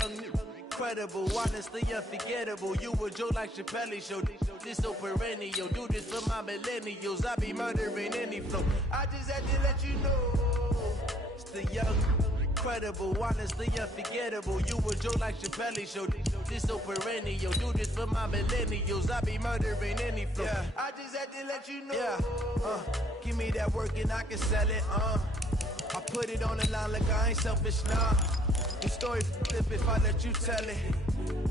young, incredible, honestly unforgettable. You a joke like Spicoly show. This so perennial. Do this for my millennials. I be murdering any flow. I just had to let you know. It's the young, incredible, honestly unforgettable. You a joke like Spicoly show. This so perennial. Do this for my millennials. I be murdering any flow. Yeah. I just had to let you know. Yeah. Give me that work and I can sell it. I put it on the line like I ain't selfish, nah. The story flip if I let you tell it.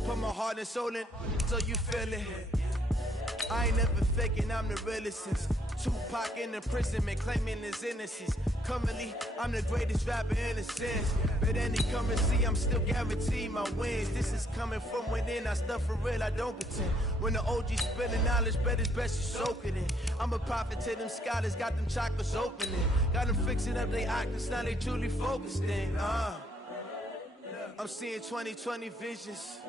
Put my heart and soul in so you feel it. I ain't never faking, I'm the realest since Tupac in imprisonment, claiming his innocence. Currently, I'm the greatest rapper in a sense. But any currency, I'm still guaranteed my wins. This is coming from within, I stuff for real, I don't pretend. When the OG spilling knowledge, bet it's best you soak it in. I'm a prophet to them scholars, got them chakras opening. Got them fixing up they octaves, now they truly focused in. I'm seeing 2020 visions.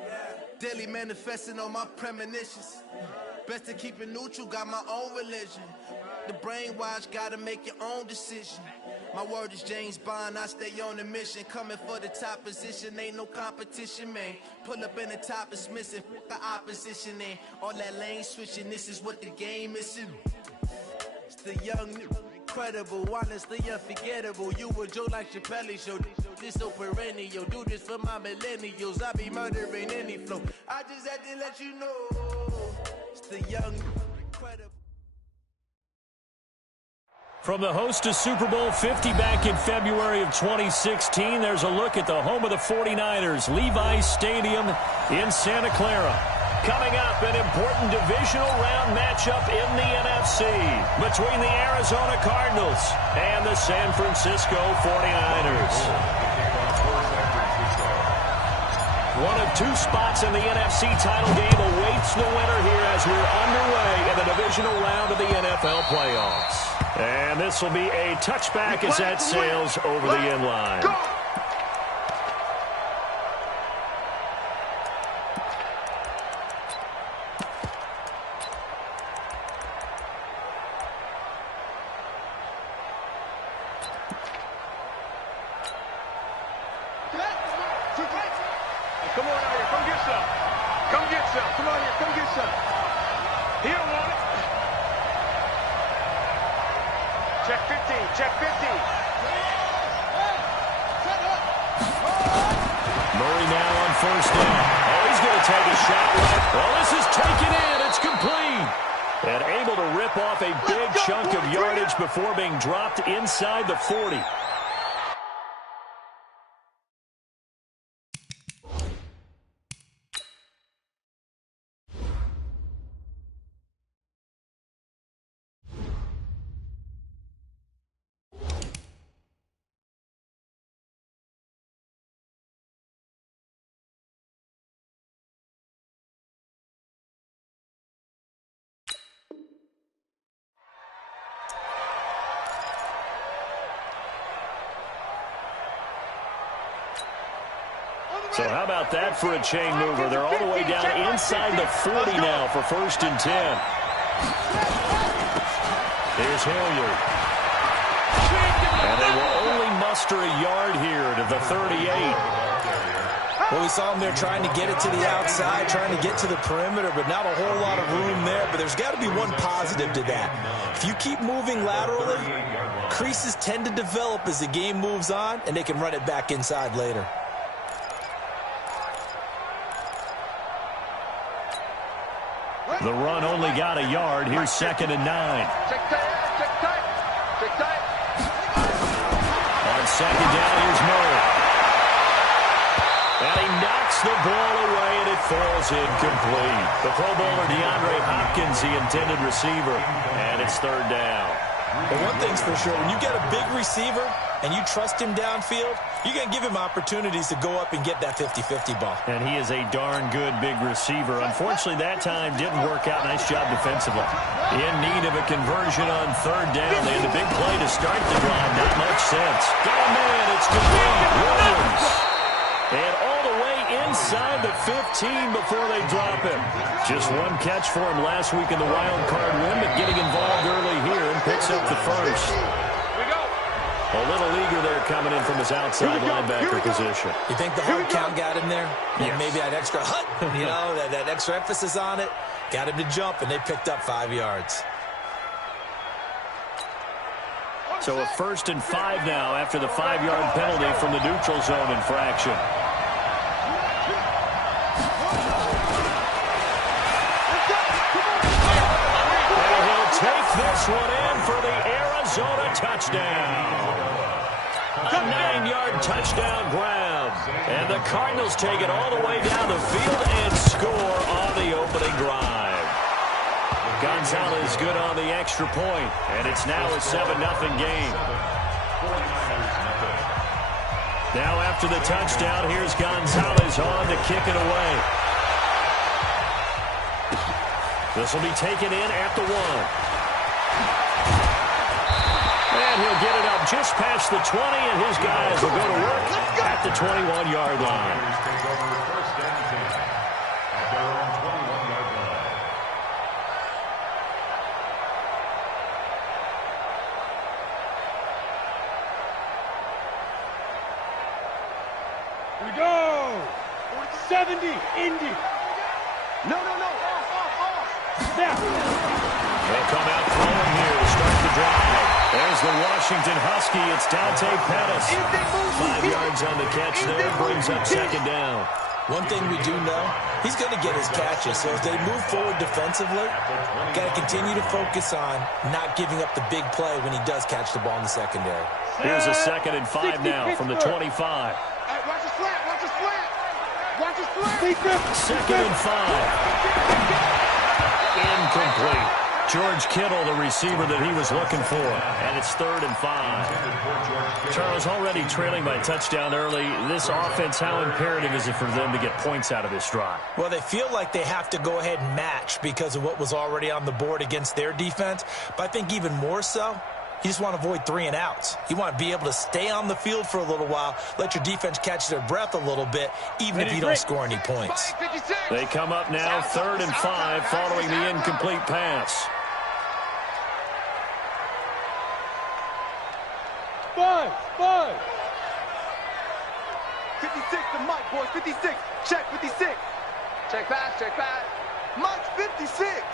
Daily manifesting on my premonitions. Best to keep it neutral, got my own religion. The brainwash, gotta make your own decision. My word is James Bond, I stay on a mission. Coming for the top position, ain't no competition, man. Pull up in the top is missing, the opposition ain't. All that lane switching, this is what the game is. It's the young, incredible, honestly unforgettable. You a joke like Spicoly show. This so perennial. Do this for my millennials. I be murdering any flow. I just had to let you know. It's the young, incredible. From the host to Super Bowl 50 back in February of 2016, there's a look at the home of the 49ers, Levi's Stadium in Santa Clara. Coming up, an important divisional round matchup in the NFC between the Arizona Cardinals and the San Francisco 49ers. One of two spots in the NFC title game awaits the winner here as we're underway in the divisional round of the NFL playoffs. And this will be a touchback as that sails over the end line. Come on out here. Come get some. Come get some. Come on here. Come get some. He don't want it. Check 15. Check 15. Murray now on first down. Oh, he's going to take a shot right. Well, this is taken in. It's complete. And able to rip off a big chunk of yardage before being dropped inside the 40. So how about that for a chain mover? They're all the way down inside the 40 now for 1st and 10. Here's Hilliard. And they will only muster a yard here to the 38. Well, we saw him there trying to get it to the outside, trying to get to the perimeter, but not a whole lot of room there. But there's got to be one positive to that. If you keep moving laterally, creases tend to develop as the game moves on, and they can run it back inside later. The run only got a yard. Here's 2nd and 9. Check tight. Check tight. Check tight. On 2nd down, here's Murray. And he knocks the ball away, and it falls incomplete. The Pro Bowler DeAndre Hopkins, the intended receiver, and it's 3rd down. But one thing's for sure, when you get a big receiver and you trust him downfield, you're going to give him opportunities to go up and get that 50-50 ball. And he is a darn good big receiver. Unfortunately, that time didn't work out. Nice job defensively. In need of a conversion on 3rd down. They had a big play to start the drive. Not much sense. Got a man. It's complete. Williams. And all the way inside the 15 before they drop him. Just one catch for him last week in the wild card win, but getting involved early here and picks up the 1st. We go. A little eager there coming in from his outside linebacker position. You think the hard count got him there? Yes. Maybe that extra hut, that extra emphasis on it, got him to jump, and they picked up 5 yards. So a 1st and 5 now after the 5-yard penalty from the neutral zone infraction. And he'll take this one in for the Arizona touchdown. A 9-yard touchdown grab. And the Cardinals take it all the way down the field and score on the opening drive. Gonzalez good on the extra point, and it's now a 7-0 game. Now after the touchdown, here's Gonzalez on to kick it away. This will be taken in at the 1. And he'll get it up just past the 20, and his guys will go to work at the 21-yard line. We go! 70, Indy. No. Off. Snap. They'll come out throwing here to start the drive. There's the Washington Husky. It's Dante Pettis. 5 yards on the catch there. Brings up 2nd down. One thing we do know, he's going to get his catches. So as they move forward defensively, got to continue to focus on not giving up the big play when he does catch the ball in the secondary. Here's a 2nd and 5 now from the 25. Watch the slant. Watch the slant. 2nd and 5. Incomplete. George Kittle, the receiver that he was looking for. And it's 3rd and 5. Charles, already trailing by a touchdown early. This offense, how imperative is it for them to get points out of this drive? Well, they feel like they have to go ahead and match because of what was already on the board against their defense. But I think even more so, you just want to avoid 3 and outs. You want to be able to stay on the field for a little while, let your defense catch their breath a little bit, even if you don't score any points. They come up now 3rd and 5 following the incomplete pass. 5. 56 to Mike, boys. 56. Check 56. Check pass. Mike's 56.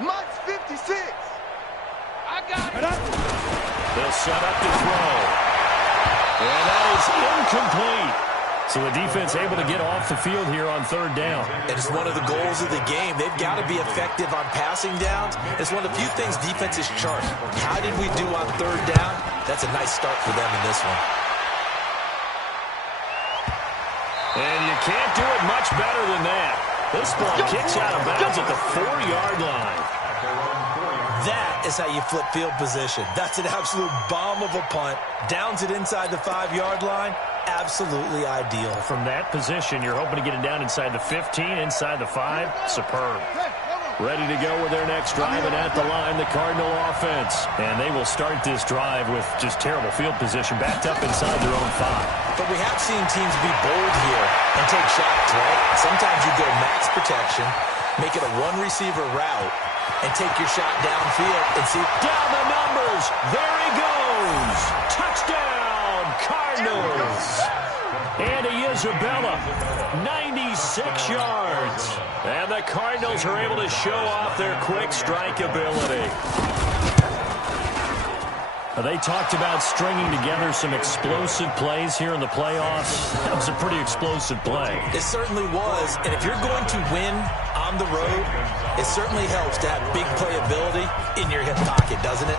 Mike's 56. I got it. They'll set up to throw. And that is incomplete. So the defense able to get off the field here on 3rd down. It's one of the goals of the game. They've got to be effective on passing downs. It's one of the few things defenses chart. How did we do on 3rd down? That's a nice start for them in this one. And you can't do it much better than that. This ball kicks out of bounds at the 4-yard line. That is how you flip field position. That's an absolute bomb of a punt. Downs it inside the 5-yard line. Absolutely ideal. From that position, you're hoping to get it down inside the 15, inside the 5. Superb. Ready to go with their next drive, and at the line, the Cardinal offense. And they will start this drive with just terrible field position, backed up inside their own 5. But we have seen teams be bold here and take shots, right? Sometimes you go max protection, make it a one-receiver route, and take your shot downfield and see. Down the numbers. There he goes. Touchdown, Cardinals. Andy Isabella, 96 yards. And the Cardinals are able to show off their quick strike ability. They talked about stringing together some explosive plays here in the playoffs. That was a pretty explosive play. It certainly was. And if you're going to win on the road, it certainly helps to have big playability in your hip pocket, doesn't it?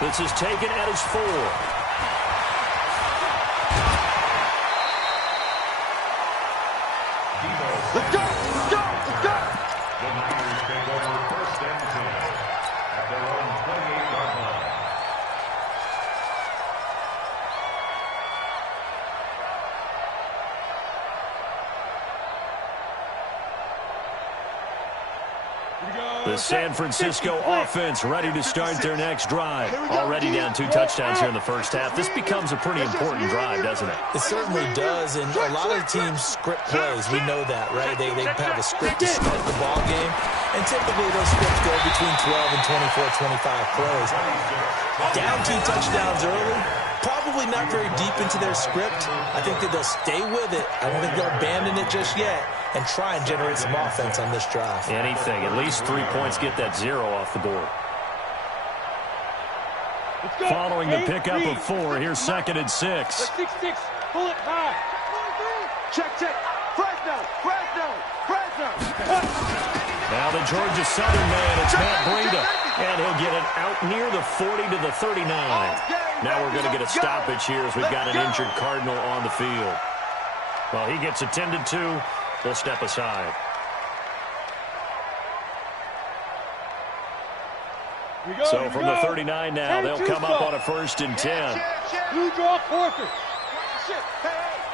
This is taken at his 4. Let's go. The Niners take over 1st and 10 at their own 28-yard line. The San Francisco offense ready to start their next drive. Already down 2 touchdowns here in the first half. This becomes a pretty important drive, doesn't it? It certainly does, and a lot of the teams script plays. We know that, right? They have a script to start the ball game, and typically those scripts go between 12 and 24, 25 plays. Down 2 touchdowns early, probably not very deep into their script. I think that they'll stay with it. I don't think they'll abandon it just yet and try and generate some offense on this drive. Anything. At least 3 points, get that 0 off the board. Following the pickup of 4, here's 2nd and 6. 6-6. Pull it high. Check. Fresno. Now the Georgia Southern man, it's Matt Breida. And he'll get it out near the 40 to the 39. Now we're going to get a stoppage here as we've got an injured Cardinal on the field. Well, he gets attended to. We'll step aside. So from the 39 now, they'll come up on a 1st and 10. Blue draw quarter.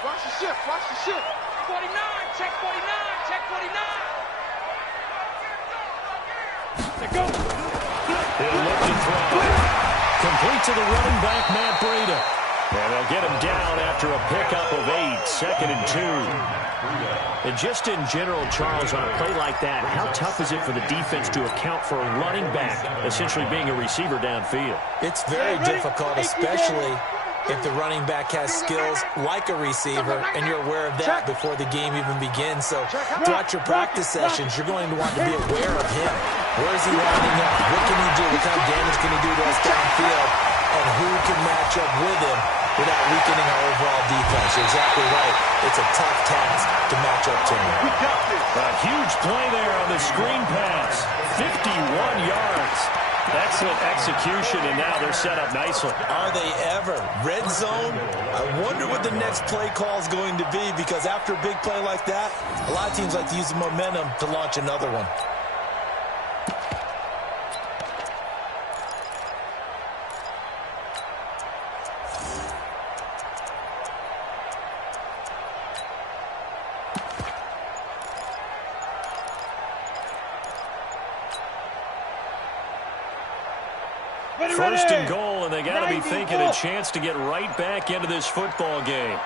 Watch the shift. 49, check 49, check 49. Let go. He'll look to throw. Complete to the running back, Matt Breida. And they'll get him down after a pickup of 8, 2nd and 2. And just in general, Charles, on a play like that, how tough is it for the defense to account for a running back essentially being a receiver downfield? It's very difficult, especially if the running back has skills like a receiver, and you're aware of that before the game even begins. So throughout your practice sessions, you're going to want to be aware of him. Where is he lining up? What can he do? What kind of damage can he do to us downfield? And who can match up with him without weakening our overall defense? You're exactly right. It's a tough task to match up to him. A huge play there on the screen pass. 51 yards. Excellent execution, and now they're set up nicely. Are they ever? Red zone? I wonder what the next play call is going to be, because after a big play like that, a lot of teams like to use the momentum to launch another one. First and goal, and they got to be thinking a chance to get right back into this football game.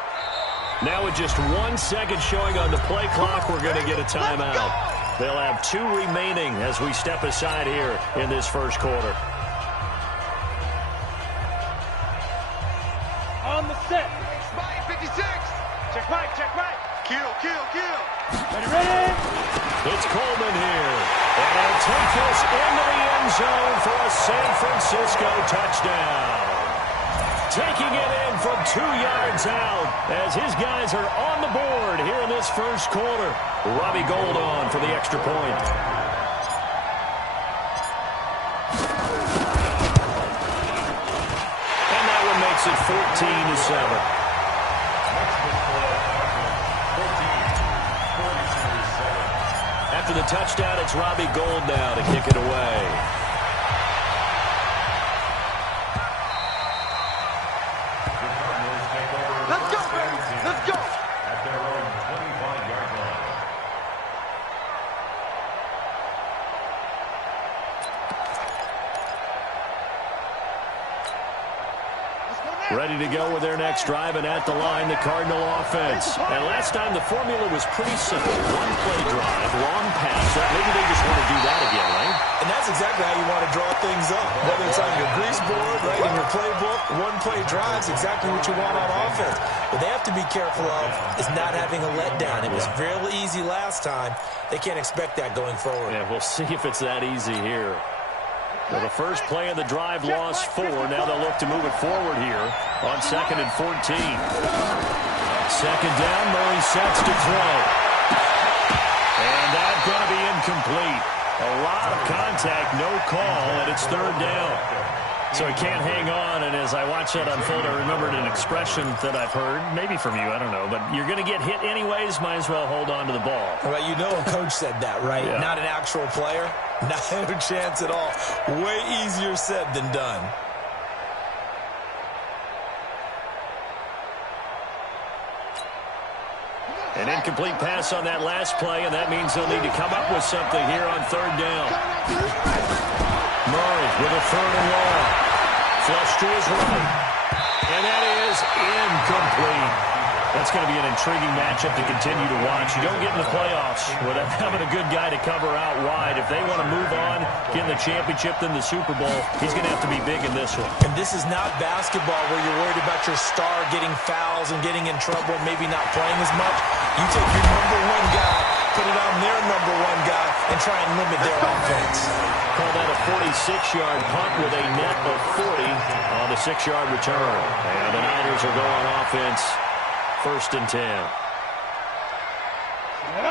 Now with just 1 second showing on the play clock, we're going to get a timeout. They'll have 2 remaining as we step aside here in this first quarter. On the set. Mike 56. Check right. Kill. Ready. It's Coleman here. And he'll take this into the end zone for a San Francisco touchdown. Taking it in from 2 yards out as his guys are on the board here in this first quarter. Robbie Gould on for the extra point. And that one makes it 14-7. After the touchdown, it's Robbie Gould now to kick it away. Let's go. At their own 25-yard line. Ready to go with their next drive, and at the line, the Cardinal offense. And last time, the formula was pretty simple. 1-play drive, long pass. Maybe they just want to do that again, right? And that's exactly how you want to draw things up. Whether it's on your grease board, right, in your playbook, 1-play drives, exactly what you want on offense. What they have to be careful of is not having a letdown. It was real easy last time. They can't expect that going forward. Yeah, we'll see if it's that easy here. Well, the first play of the drive lost 4. Now they'll look to move it forward here on 2nd and 14. Second down, Murray sets to throw. And that's going to be incomplete. A lot of contact, no call, and it's 3rd down. So he can't hang on, and as I watch that unfold, I remembered an expression that I've heard, maybe from you, I don't know, but you're going to get hit anyways, might as well hold on to the ball. Well, you know a coach said that, right? Yeah. Not an actual player. Not a chance at all. Way easier said than done. An incomplete pass on that last play, and that means they'll need to come up with something here on third down. Murray with a third and long. Flush to his right. And that is incomplete. That's going to be an intriguing matchup to continue to watch. You don't get in the playoffs without having a good guy to cover out wide. If they want to move on, get in the championship, then the Super Bowl, he's going to have to be big in this one. And this is not basketball where you're worried about your star getting fouls and getting in trouble and maybe not playing as much. You take your number one guy, put it on their number one guy, and try and limit their offense. Call that a 46-yard punt with a net of 40 on the 6-yard return. And the Niners are going on offense. 1st and 10.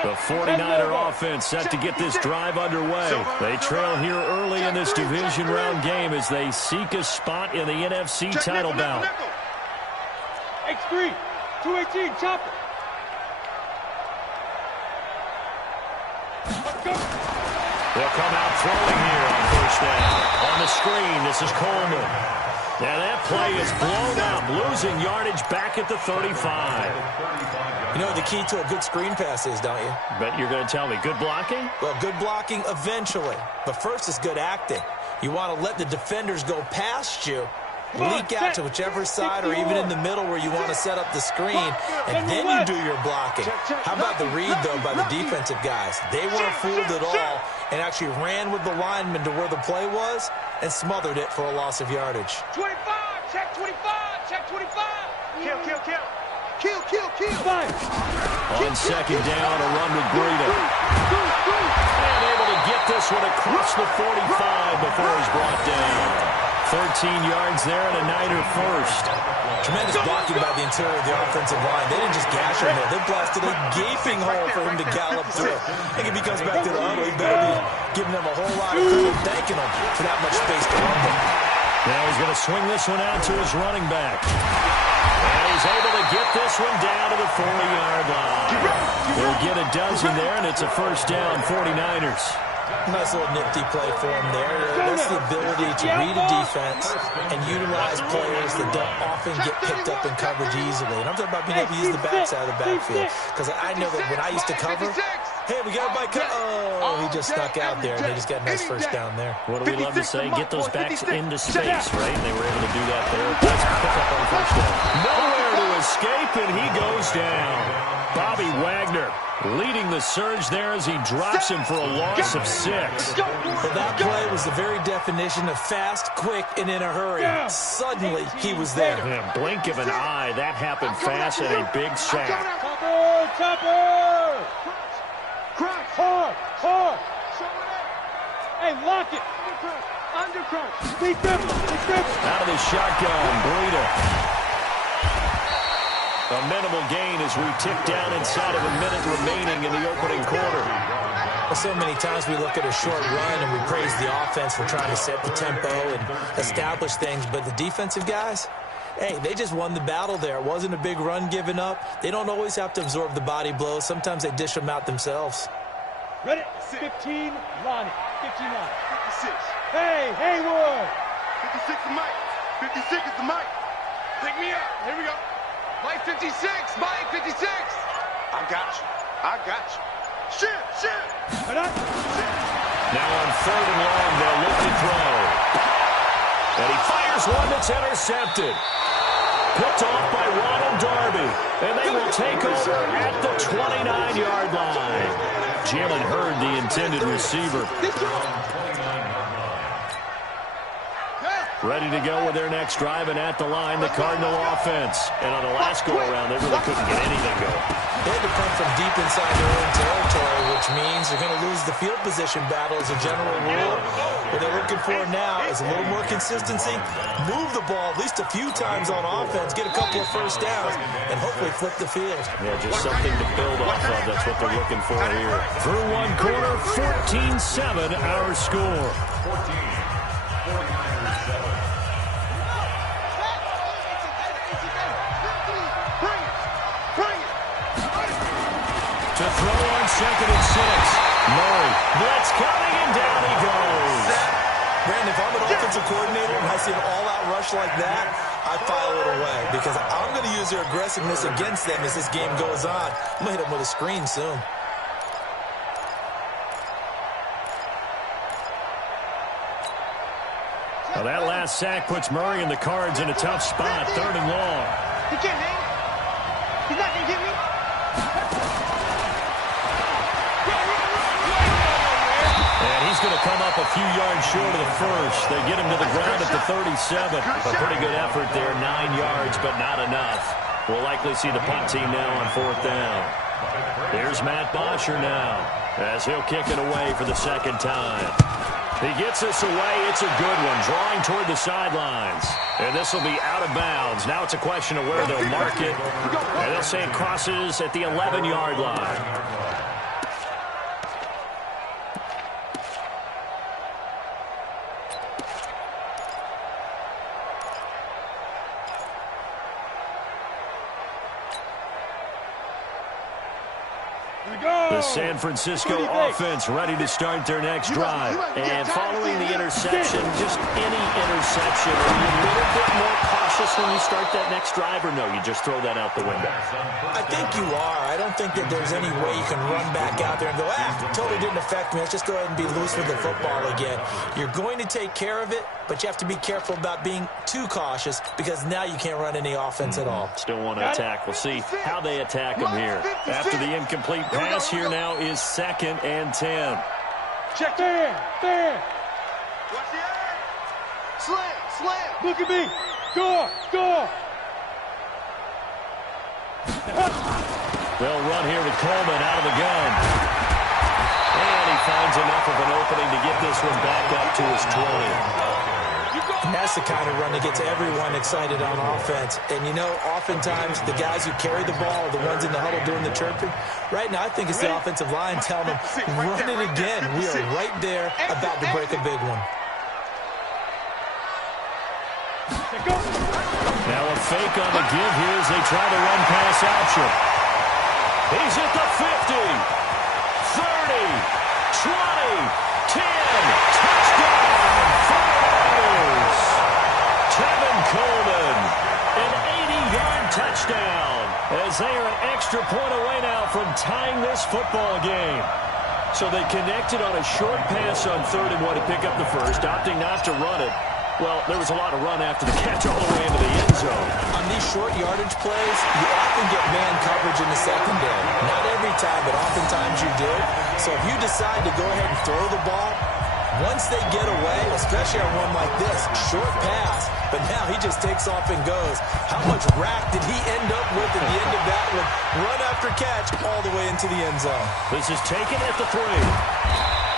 The 49er offense set to get this drive underway. They trail here early in this division round game as they seek a spot in the NFC title bout. X3, 218, chopper. They'll come out throwing here on 1st down. On the screen, this is Coleman. And that play is blown out, losing yardage back at the 35. You know what the key to a good screen pass is, don't you? Bet you're going to tell me. Good blocking? Well, good blocking eventually. But first is good acting. You want to let the defenders go past you, leak out to whichever side or even in the middle where you want to set up the screen, and then you do your blocking. How about the read, though, by the defensive guys? They weren't fooled at all and actually ran with the lineman to where the play was and smothered it for a loss of yardage. 25, check 25, check 25. Kill. On 2nd down, a run with Breida. And able to get this one across the 45 before he's brought down. 13 yards there and a Niner first. Tremendous blocking by the interior of the offensive line. They didn't just gash him there. They blasted a gaping hole for him to gallop through. I think if he comes back to the huddle, he better be giving them a whole lot of credit, thanking them for that much space to run them. Now he's going to swing this one out to his running back. And he's able to get this one down to the 40-yard line. He'll get a dozen there, and it's a 1st down, 49ers. Nice little nifty play for him there. That's the ability to read a defense and utilize players that don't often get picked up in coverage easily. And I'm talking about being able to use the backside of the backfield. Because I know that when I used to cover, hey, we got everybody oh, he just snuck out there, and they just got a nice 1st down there. What do we love to say? Get those backs into space, right? And they were able to do that there. Let's pick up on 1st down. Nowhere to escape, and he goes down. Bobby Wagner leading the surge there as he drops him for a loss of 6. Well, that play was the very definition of fast, quick, and in a hurry. Suddenly, he was there. In a blink of an eye, that happened fast and a big sack. Chopper! Hard! Hey, lock it! Undercrunch! Be careful! Out of the shotgun, Breida. A minimal gain as we tick down inside of a minute remaining in the opening quarter. Well, so many times we look at a short run and we praise the offense for trying to set the tempo and establish things, but the defensive guys, hey, they just won the battle there. It wasn't a big run given up. They don't always have to absorb the body blows. Sometimes they dish them out themselves. Ready? 15, Lonnie. 15 Lonnie. 56. Hey, Haywood! 56 is Mike. 56 is the Mike. Pick me up. Here we go. Mike 56. Mike 56. I got you. Shit. Now on 3rd and long, they'll look to throw. And he fires one that's intercepted. Picked off by Ronald Darby. And they will take over at the 29-yard line. Jalen Hurd, the intended receiver. Ready to go with their next drive, and at the line, the Cardinal offense. And on the last go-around, they really couldn't get anything going. They had to come from deep inside their own territory, which means they're going to lose the field position battle as a general rule. What they're looking for now is a little more consistency, move the ball at least a few times on offense, get a couple of 1st downs, and hopefully flip the field. Yeah, just something to build off of. That's what they're looking for here. Through one quarter, 14-7 our score. 49ers 7. To throw on 2nd and 6. Murray, blitz coming, and down he goes. Brandon, if I'm an offensive coordinator and I see an all-out rush like that, I file it away because I'm going to use their aggressiveness against them as this game goes on. I'm going to hit them with a screen soon. Well, that last sack puts Murray and the Cards in a tough spot, 3rd and long. He can't hang. He's not going to get me. And he's going to come up a few yards short of the first. They get him to the ground at the 37. A pretty good effort there, 9 yards, but not enough. We'll likely see the punt team now on 4th down. Here's Matt Bosher now, as he'll kick it away for the 2nd time. He gets this away. It's a good one, drawing toward the sidelines. And this will be out of bounds. Now it's a question of where they'll mark it. And they'll say it crosses at the 11-yard line. The San Francisco offense ready to start their next drive. And following the interception, just any interception, are you a little bit more cautious when you start that next drive, or no, you just throw that out the window? I think you are. I don't think that there's any way you can run back out there and go, totally didn't affect me. Let's just go ahead and be loose with the football again. You're going to take care of it, but you have to be careful about being too cautious because now you can't run any offense at all. Still want to attack. We'll see how they attack them here. After the incomplete pass, here now is 2nd and 10. Check there. Watch the eye. Slam. Look at me. Go. They'll run here with Coleman out of the gun. And he finds enough of an opening to get this one back up to his 20. And that's the kind of run that gets everyone excited on offense. And, you know, oftentimes the guys who carry the ball are the ones in the huddle doing the chirping. Right now, I think it's the offensive line telling them, run it again. We are right there about to break a big one. Now a fake on the give here as they try to run pass option. He's at the 50, 30, 20, 10, touchdown, 49ers. Tevin Coleman, an 80-yard touchdown, as they are an extra point away now from tying this football game. So they connected on a short pass on 3rd and 1 to pick up the first, opting not to run it. Well, there was a lot of run after the catch all the way into the end zone. On these short yardage plays, you often get man coverage in the secondary. Not every time, but oftentimes you do. So if you decide to go ahead and throw the ball, once they get away, especially on one like this, short pass, but now he just takes off and goes. How much rack did he end up with at the end of that one? Run after catch all the way into the end zone. This is taken at the 3.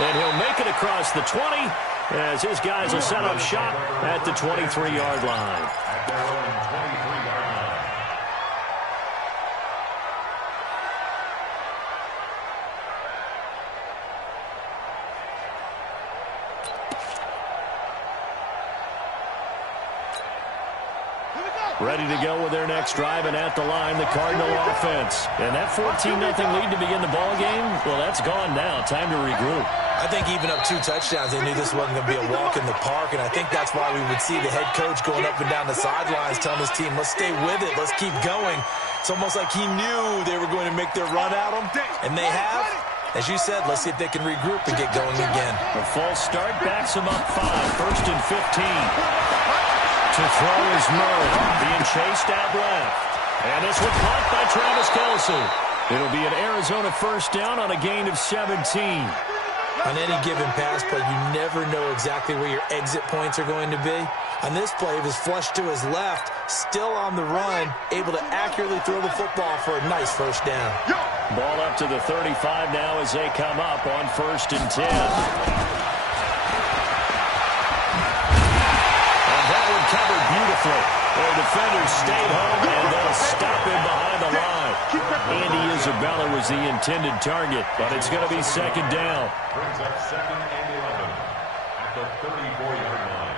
And he'll make it across the 20 as his guys will set up shop at the 23-yard line. At their own 23-yard line. Ready to go with their next drive, and at the line, the Cardinal offense. And that 14-0 lead to begin the ball game, well, that's gone now. Time to regroup. I think even up 2 touchdowns, they knew this wasn't going to be a walk in the park, and I think that's why we would see the head coach going up and down the sidelines telling his team, let's stay with it, let's keep going. It's almost like he knew they were going to make their run at him, and they have. As you said, let's see if they can regroup and get going again. A false start backs him up 5, 1st and 15. To throw is Murray, being chased out left. And this one caught by Travis Kelce. It'll be an Arizona first down on a gain of 17. On any given pass play, you never know exactly where your exit points are going to be. On this play, he was flushed to his left, still on the run, able to accurately throw the football for a nice first down. Ball up to the 35 now as they come up on 1st and 10. Covered beautifully. Their defenders stayed home, and they'll stop him behind the line. Andy Isabella was the intended target, but it's going to be 2nd down. Brings up 2nd and 11 at the 34-yard line.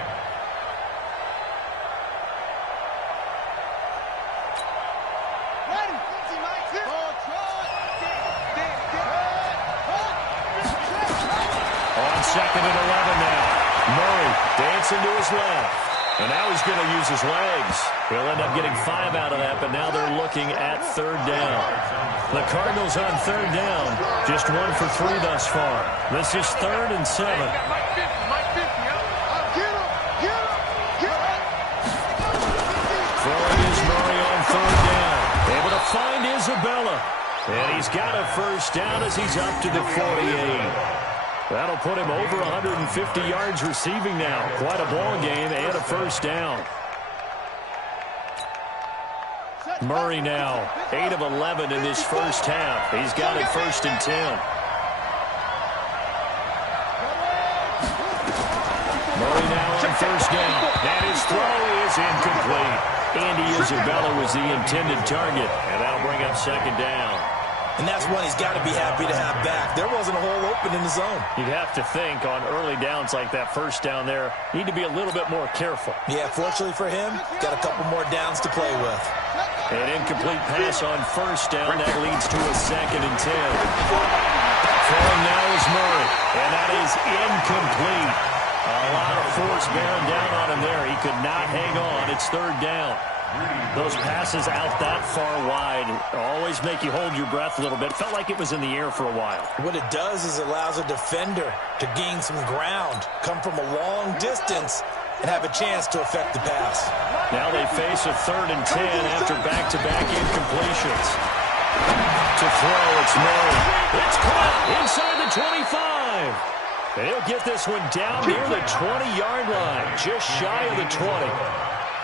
On 2nd and 11 now. Murray dancing to his left. And now he's going to use his legs. He'll end up getting 5 out of that, but now they're looking at third down. The Cardinals on third down, just 1 for 3 thus far. This is 3rd and 7. Throwing is Murray on third down. Able to find Isabella. And he's got a first down as he's up to the 48. That'll put him over 150 yards receiving now. Quite a ball game and a first down. Murray now, 8 of 11 in this first half. He's got it 1st and 10. Murray now on first down. And his throw is incomplete. Andy Isabella was the intended target. And that'll bring up 2nd down. And that's one he's got to be happy to have back. There wasn't a hole open in the zone. You'd have to think on early downs like that first down there, need to be a little bit more careful. Yeah, fortunately for him, got a couple more downs to play with. An incomplete pass on first down. That leads to a 2nd and 10. Throwing now is Murray. And that is incomplete. A lot of force bearing down on him there. He could not hang on. It's 3rd down. Those passes out that far wide always make you hold your breath a little bit. Felt like it was in the air for a while. What it does is it allows a defender to gain some ground, come from a long distance, and have a chance to affect the pass. Now they face a 3rd and 10 after back-to-back incompletions. To throw, it's Murray. It's caught inside the 25. And he'll get this one down near the 20-yard line, just shy of the 20.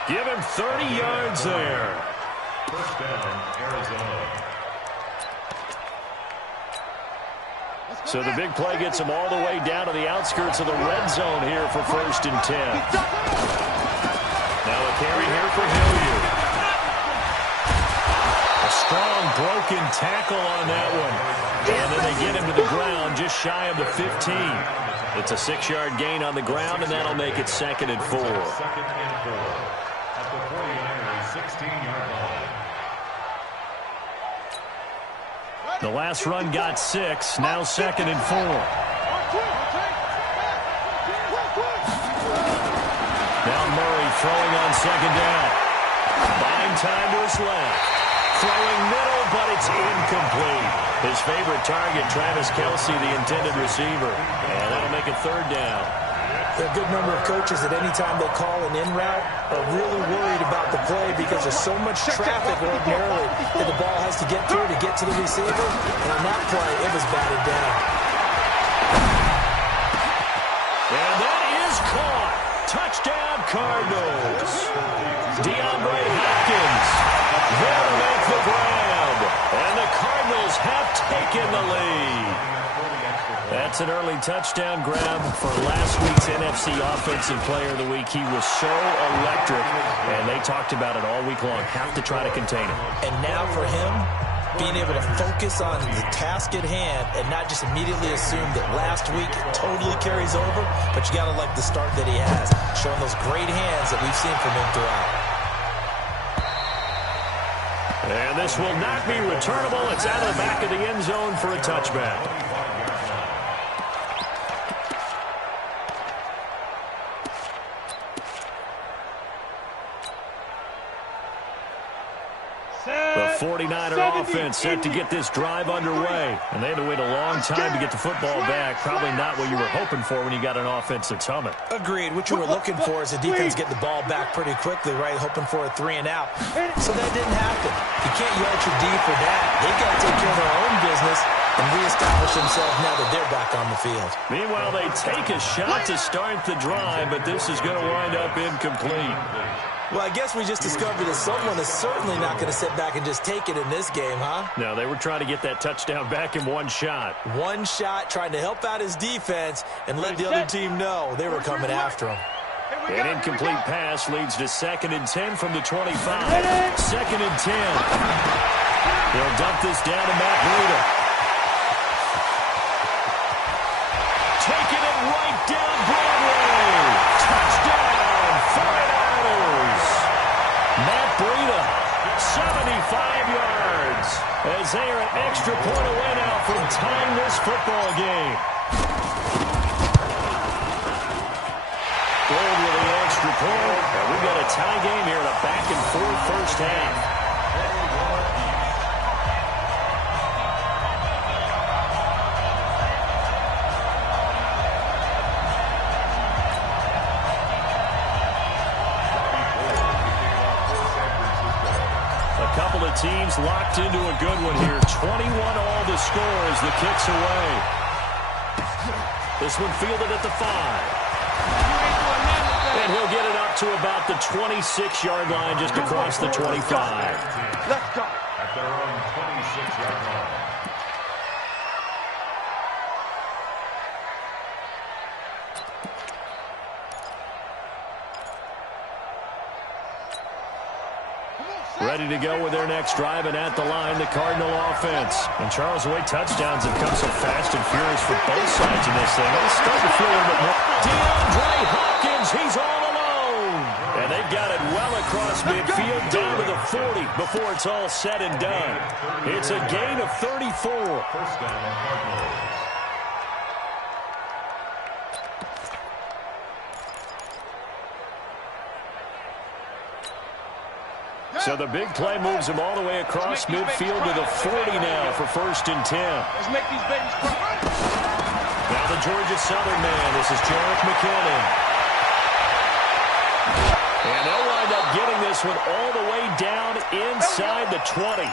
Give him 30 yards there. First down, Arizona. So the big play gets him all the way down to the outskirts of the red zone here for 1st and 10. Now a carry here for Hilliard. A strong broken tackle on that one. And then they get him to the ground just shy of the 15. It's a 6-yard gain on the ground, and that'll make it 2nd and 4. 2nd and 4. At the 49ers 16-yard line. The last run got 6. Now 2nd and 4. Now Murray throwing on 2nd down. Buying time to his left. Throwing middle, but it's incomplete. His favorite target, Travis Kelce, the intended receiver. And that'll make it 3rd down. There are a good number of coaches that any time they call an in route are really worried about the play because there's so much traffic ordinarily that the ball has to get through to get to the receiver. And on that play, it was batted down. And that is caught. Touchdown, Cardinals. DeAndre Hopkins there to make the grab. And the Cardinals have taken the lead. That's an early touchdown grab for last week's NFC Offensive Player of the Week. He was so electric, and they talked about it all week long. Have to try to contain him. And now for him, being able to focus on the task at hand and not just immediately assume that last week it totally carries over, but you got to like the start that he has, showing those great hands that we've seen from him throughout. And this will not be returnable. It's out of the back of the end zone for a touchback. The 49er offense set to get this drive underway. And they had to wait a long time to get the football back. Probably not what you were hoping for when you got an offense that's humming. Agreed. What you were looking for is the defense get the ball back pretty quickly, right? Hoping for a 3 and out. So that didn't happen. You can't yell at your D for that. They've got to take care of their own business and reestablish themselves now that they're back on the field. Meanwhile, they take a shot to start the drive, but this is going to wind up incomplete. Well, I guess we just discovered that someone is certainly not going to sit back and just take it in this game, huh? No, they were trying to get that touchdown back in one shot. One shot, trying to help out his defense and let the other team know they were coming after him. An incomplete pass leads to 2nd and 10 from the 25. 2nd and 10. They'll dump this down to Matt Breida. Taking it right down Broadway. Touchdown, 49ers. Matt Breida, 75 yards. As they are an extra point away now from tying this football game. tie game here in a back-and-forth first half. Teams locked into a good one here. 21 all to score as the kick's away. This one fielded at the 5. And he'll get it up to about the 26-yard line, just across the 25. Let's go. At their own 26-yard line. Ready to go with their next drive, and at the line, the Cardinal offense. And Charles, the way touchdowns have come so fast and furious for both sides in this thing, I'm starting to feel a little bit more. DeAndre Hopkins, he's all alone. And they've got it well across midfield, down to the 40 before it's all said and done. It's a gain of 34. First down, Cardinals. So the big play moves him all the way across midfield to the 40 now for 1st and 10. Let's make these babies cry. Now the Georgia Southern man. This is Jarek McKinnon. And they'll wind up getting this one all the way down inside the 20.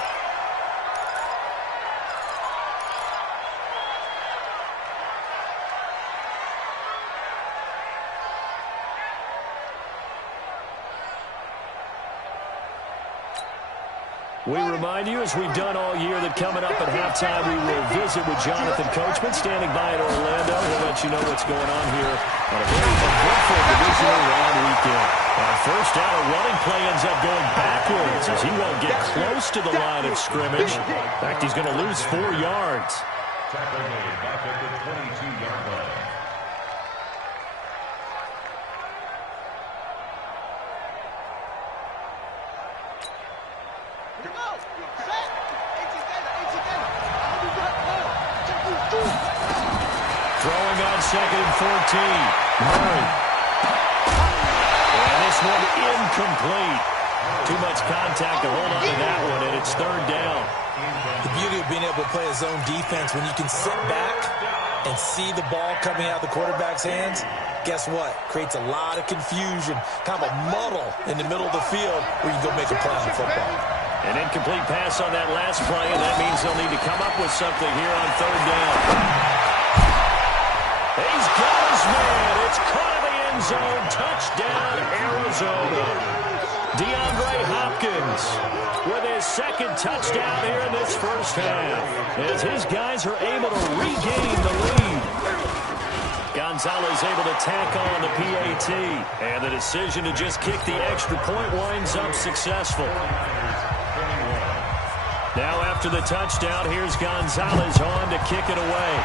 We remind you, as we've done all year, that coming up at halftime, we will visit with Jonathan Coachman, standing by in Orlando. He'll let you know what's going on here on a very eventful divisional round weekend. On first down, a running play ends up going backwards as he won't get close to the line of scrimmage. In fact, he's going to lose 4 yards. Tackle made back at the 22-yard line. Throwing on 2nd and 14. Murray. And this one incomplete. Too much contact to hold on to that one, and it's 3rd down. The beauty of being able to play a zone defense, when you can sit back and see the ball coming out of the quarterback's hands, guess what? Creates a lot of confusion, kind of a muddle in the middle of the field where you can go make a play on the football. An incomplete pass on that last play, and that means they'll need to come up with something here on 3rd down. He's got his man. It's caught in the end zone. Touchdown, Arizona. DeAndre Hopkins with his 2nd touchdown here in this first half, as his guys are able to regain the lead. Gonzalez able to tack on the PAT, and the decision to just kick the extra point winds up successful. Now after the touchdown, here's Gonzalez on to kick it away.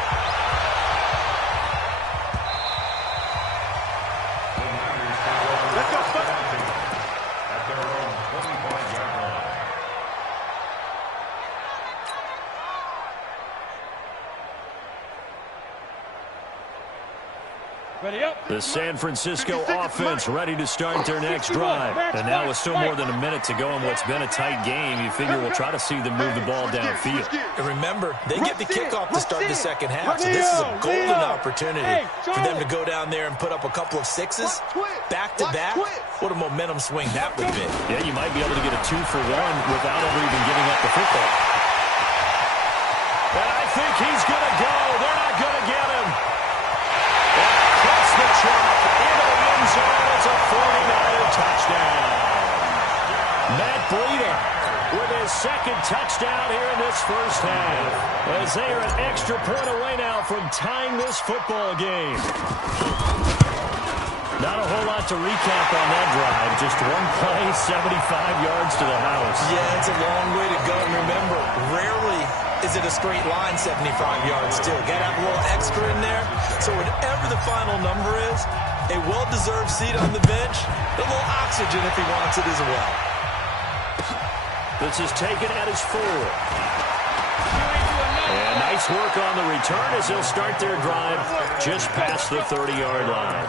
The San Francisco offense ready to start their next drive. And now with still more than a minute to go in what's been a tight game, you figure we'll try to see them move the ball downfield. And remember, they get the kickoff to start the second half, so this is a golden opportunity for them to go down there and put up a couple of sixes back-to-back. What a momentum swing that would be. Yeah, you might be able to get a 2-for-1 without ever even giving up the football. And I think he's going to go. They're not going to get him. The trap into the end zone. It's a 49er touchdown. Matt Breida with his 2nd touchdown here in this first half, as they are an extra point away now from tying this football game. Not a whole lot to recap on that drive. Just one play, 75 yards to the house. Yeah, it's a long way to go. And remember, rarely is it a straight line 75 yards too. Got to have a little extra in there. So whatever the final number is, a well-deserved seat on the bench, a little oxygen if he wants it as well. This is taken at his 4. And nice work on the return as they'll start their drive just past the 30-yard line.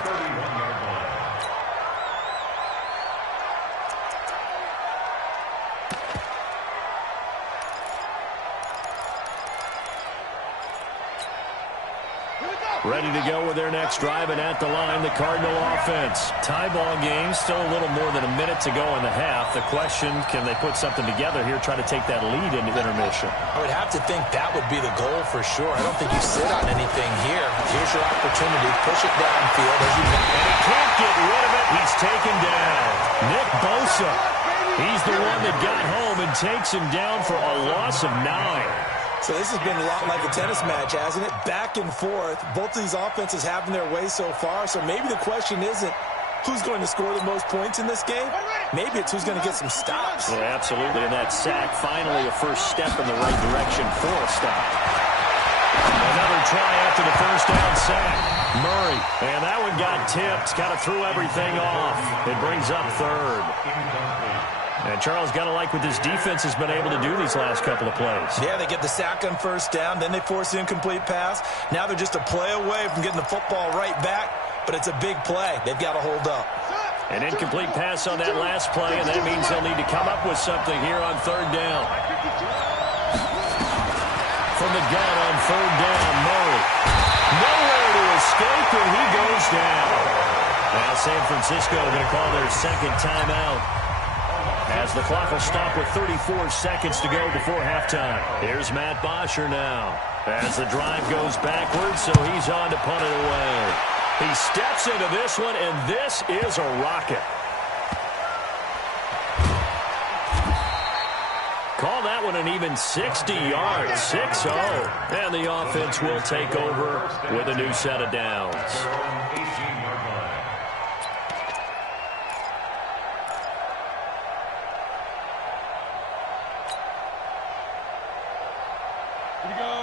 Ready to go with their next drive, and at the line, the Cardinal offense. Tie ball game, still a little more than a minute to go in the half. The question, can they put something together here, try to take that lead into intermission? I would have to think that would be the goal for sure. I don't think you sit on anything here. Here's your opportunity. Push it downfield as you want. And he can't get rid of it. He's taken down. Nick Bosa. He's the one that got home and takes him down for a loss of 9. So this has been a lot like a tennis match, hasn't it? Back and forth. Both of these offenses having their way so far. So maybe the question isn't who's going to score the most points in this game. Maybe it's who's going to get some stops. Yeah, absolutely. And that sack, finally a first step in the right direction for a stop. Another try after the first down sack. Murray. And that one got tipped. Kind of threw everything off. It brings up third. And Charles, got to like what this defense has been able to do these last couple of plays. Yeah, they get the sack on first down, then they force the incomplete pass. Now they're just a play away from getting the football right back, but it's a big play. They've got to hold up. An incomplete pass on that last play, and that means they'll need to come up with something here on third down. From the gun on third down, Murray. Nowhere to escape, and he goes down. Now San Francisco going to call their second timeout, as the clock will stop with 34 seconds to go before halftime. Here's Matt Bosher now, as the drive goes backwards, so he's on to punt it away. He steps into this one, and this is a rocket. Call that one an even 60 yards, 6-0. And the offense will take over with a new set of downs.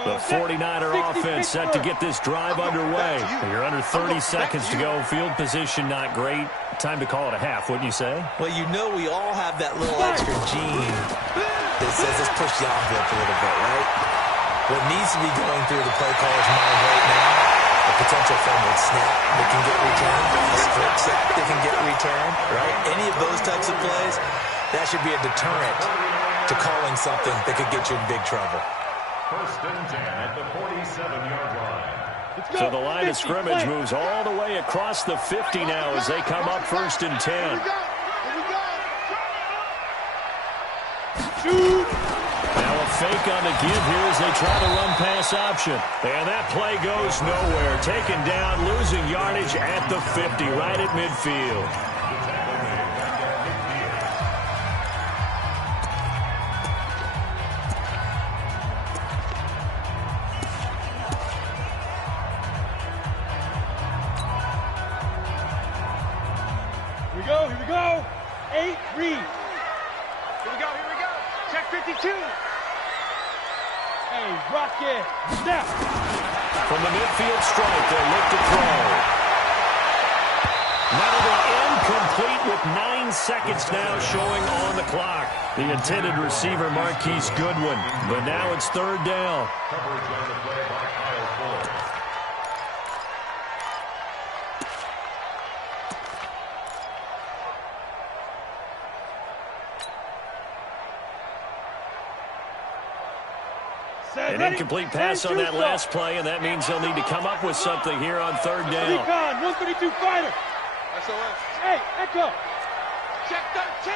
The 49er offense set to get this drive underway. You're under 30 seconds to go. Field position not great. Time to call it a half, wouldn't you say? Well, you know we all have that little extra gene that says let's push the envelope a little bit, right? What needs to be going through the play caller's mind right now, a potential fumbled snap that can get returned, a strip sack that can get returned, right? Any of those types of plays, that should be a deterrent to calling something that could get you in big trouble. First and 10 at the 47-yard line. So the line of scrimmage moves all the way across the 50 now as they come up first and 10. Now a fake on the give here as they try to run pass option. And that play goes nowhere. Taken down, losing yardage at the 50, right at midfield. Here we go. 8, read. Here we go. Check 52. Hey, rock it. Snap. From the midfield stripe, they look to throw. Nettled incomplete with 9 seconds now showing on the clock. The intended receiver, Marquise Goodwin. But now it's third down. Coverage on the play by Kyle Fuller. An incomplete pass on that last play, and that means they'll need to come up with something here on third down. Recon, 132 fighter. SOS. Hey, Echo. Check 13.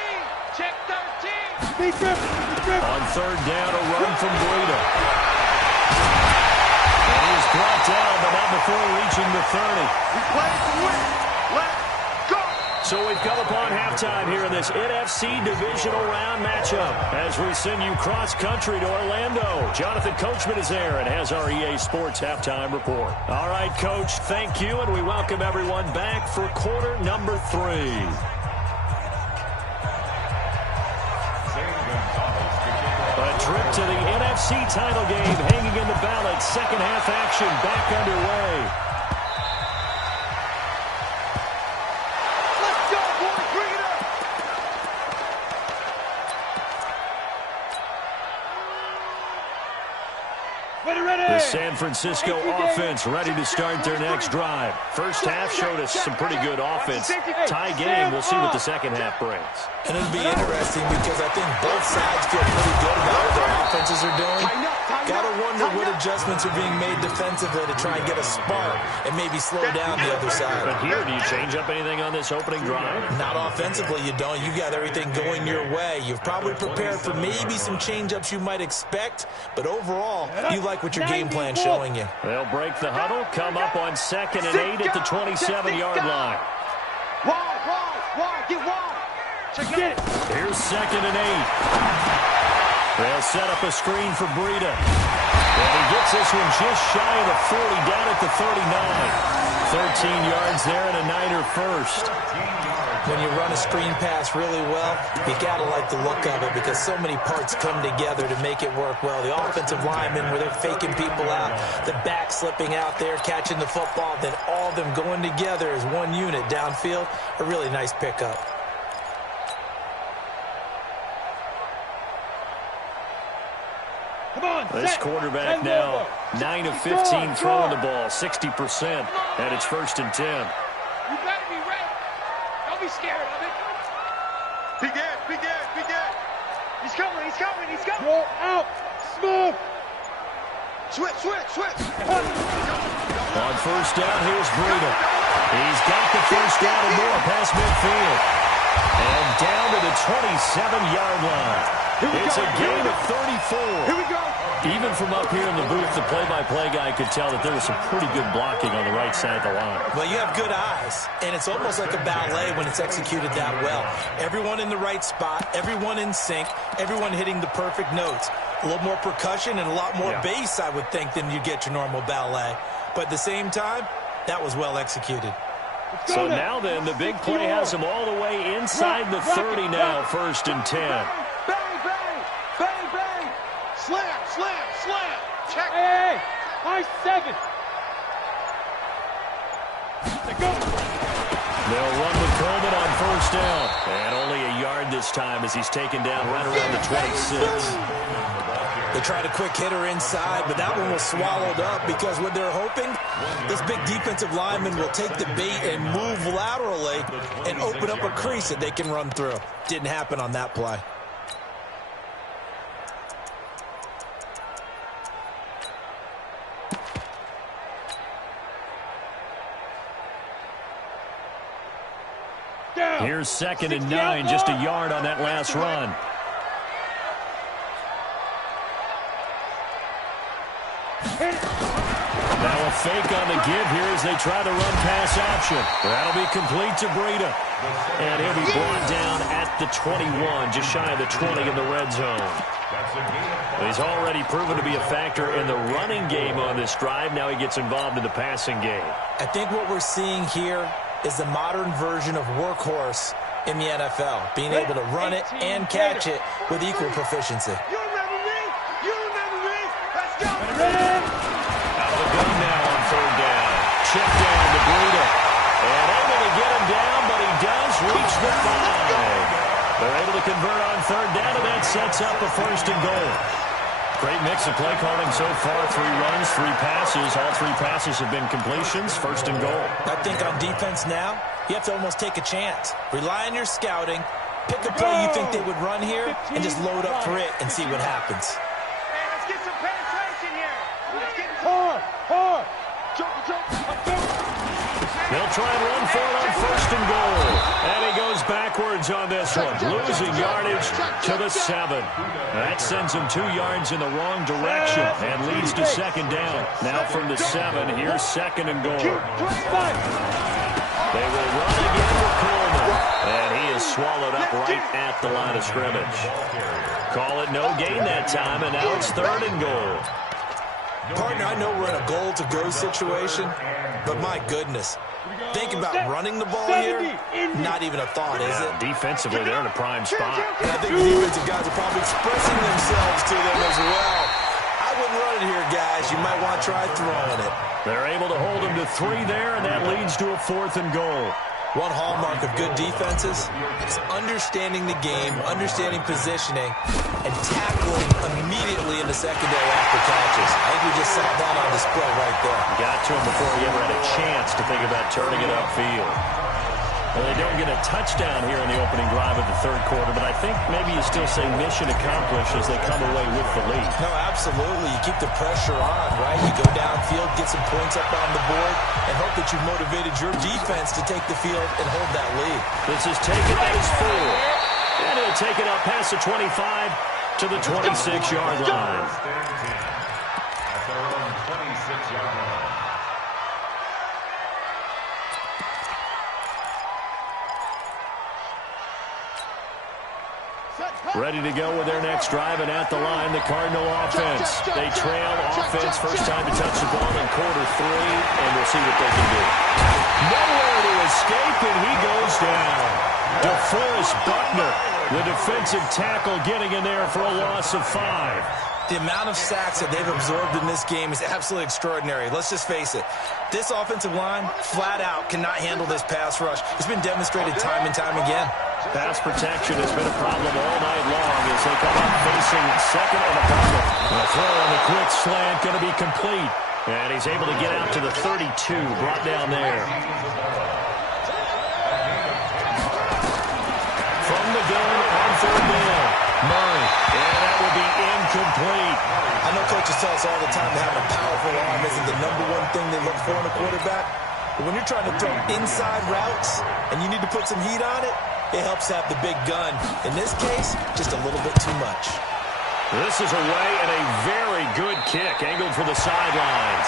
Check 13. Speed trip. On third down, a run from Breida. And he is brought down, but not before reaching the 30. We play to win. Let's go. So we've come upon halftime here in this NFC Divisional Round matchup as we send you cross-country to Orlando. Jonathan Coachman is there and has our EA Sports halftime report. All right, Coach, thank you, and we welcome everyone back for quarter number 3. A trip to the NFC title game hanging in the balance. Second half action back underway. Let's go, boys. Bring it up. The San Francisco offense ready to start their next drive. First half showed us some pretty good offense. Tie game, we'll see what the second half brings. And it'll be interesting because I think both sides feel pretty good about what their offenses are doing. Gotta wonder what adjustments are being made defensively to try and get a spark and maybe slow down the other side. But here, do you change up anything on this opening drive? Not offensively, you don't. You got everything going your way. You've probably prepared for maybe some change-ups you might expect, but overall, you like what your game plan's showing you. They'll break the huddle, come up on 2nd and 8 at the 27-yard line. Wide, get wide. Get it. Here's 2nd and 8. They'll set up a screen for Breida. And he gets this one just shy of the 40, down at the 39. 13 yards there and a Niner first. When you run a screen pass really well, you got to like the look of it because so many parts come together to make it work well. The offensive linemen, where they're faking people out, the back slipping out there, catching the football, then all of them going together as one unit downfield. A really nice pickup. This quarterback now 9 of 15 throwing the ball, 60%, and it's 1st and 10. You better be ready. Don't be scared of it. Be good. He's coming. Roll out. Smooth. Switch. On 1st down, here's Breida. He's got the 1st down and more past midfield. And down to the 27-yard line. It's a gain of 34. Here we go. Even from up here in the booth, the play-by-play guy could tell that there was some pretty good blocking on the right side of the line. Well, you have good eyes, and it's almost like a ballet when it's executed that well. Everyone in the right spot, everyone in sync, everyone hitting the perfect notes. A little more percussion and a lot more bass, I would think, than you get your normal ballet. But at the same time, that was well executed. So now then, the big play has them all the way inside the 30 now, 1st and 10. Bang. Slam. Check. Hey, high 7. They'll run with Coleman on 1st down. And only a yard this time as he's taken down right around the 26. They tried a quick hitter inside, but that one was swallowed up because what they're hoping, this big defensive lineman will take the bait and move laterally and open up a crease that they can run through. Didn't happen on that play. Here's 2nd and 9, just a yard on that last run. Now a fake on the give here as they try to run pass option. That'll be complete to Breida. And he'll be brought down at the 21, just shy of the 20 in the red zone. He's already proven to be a factor in the running game on this drive. Now he gets involved in the passing game. I think what we're seeing here is the modern version of workhorse in the NFL, being able to run it and catch it with equal proficiency. You remember me? Let's go. Out of the gun now on 3rd down. Check down to Breida. And able to get him down, but he does reach the 5. They're able to convert on 3rd down, and that sets up a 1st and goal. Great mix of play calling so far. 3 runs, 3 passes. All 3 passes have been completions. 1st and goal. I think on defense now, you have to almost take a chance. Rely on your scouting. Pick a play you think they would run here and just load up for it and see what happens. Hey, let's get some penetration here. Let's get Hard. Jump. They'll try and run for it on 1st and goal. And he goes backwards on this one, losing yardage to the 7. That sends him 2 yards in the wrong direction and leads to 2nd down. Now from the 7, here's 2nd and goal. They will run again with Coleman. And he is swallowed up right at the line of scrimmage. Call it no gain that time, and now it's 3rd and goal. Partner, I know we're in a goal-to-go situation, but my goodness. Think about running the ball here. Not even a thought, is it? Defensively, they're in a prime spot. And I think the defensive guys are probably expressing themselves to them as well. I wouldn't run it here, guys. You might want to try throwing it. They're able to hold him to 3 there, and that leads to a 4th and goal. One hallmark of good defenses is understanding the game, understanding positioning, and tackling immediately in the secondary after catches. I think we just saw that on display right there. Got to him before he ever had a chance to think about turning it upfield. Well, they don't get a touchdown here in the opening drive of the third quarter, but I think maybe you still say mission accomplished as they come away with the lead. No, absolutely. You keep the pressure on, right? You go downfield, get some points up on the board, and hope that you've motivated your defense to take the field and hold that lead. This is taken as 4. And he'll take it up past the 25 to the 26-yard line. At their own 26-yard line. Ready to go with their next drive, and at the line, the Cardinal offense. They trail offense, first time to touch the ball in quarter 3, and we'll see what they can do. Nowhere to escape, and he goes down. DeForest Buckner, the defensive tackle, getting in there for a loss of 5. The amount of sacks that they've absorbed in this game is absolutely extraordinary. Let's just face it. This offensive line, flat out, cannot handle this pass rush. It's been demonstrated time and time again. Pass protection has been a problem all night long as they come up facing second and a couple. The throw on the quick slant going to be complete. And he's able to get out to the 32, brought down there. From the gun on third down, Murray. And that will be incomplete. I know coaches tell us all the time that having a powerful arm isn't the #1 thing they look for in a quarterback. But when you're trying to throw inside routes and you need to put some heat on it, it helps have the big gun. In this case, just a little bit too much. This is away and a very good kick, angled for the sidelines.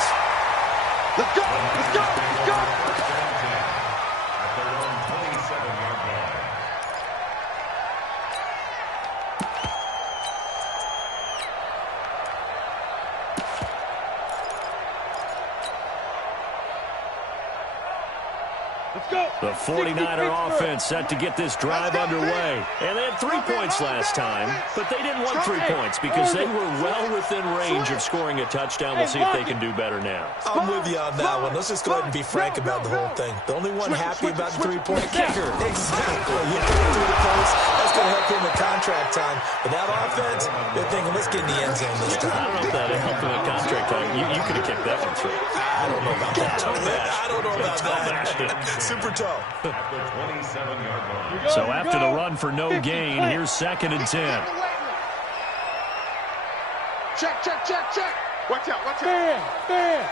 Let's go! Let's go! Let's go! At their own 27-yard line. The 49er offense set to get this drive underway. And they had 3 points last time, but they didn't want 3 points because they were well within range of scoring a touchdown. We'll see if they can do better now. I'm with you on that one. Let's just go ahead and be frank about the whole thing. The only one happy about the three-point kicker. Exactly. You put it through the post. That's going to help him in contract time. But that offense, they're thinking, let's get in the end zone this time. I don't know if that helped him in contract time. You could have kicked that one through. I don't know about that. I don't know about that. Super toe. At the 27-yard line. So after the run for no gain, here's 2nd and 10. Check, check, check, check. Watch out, watch out. Bam!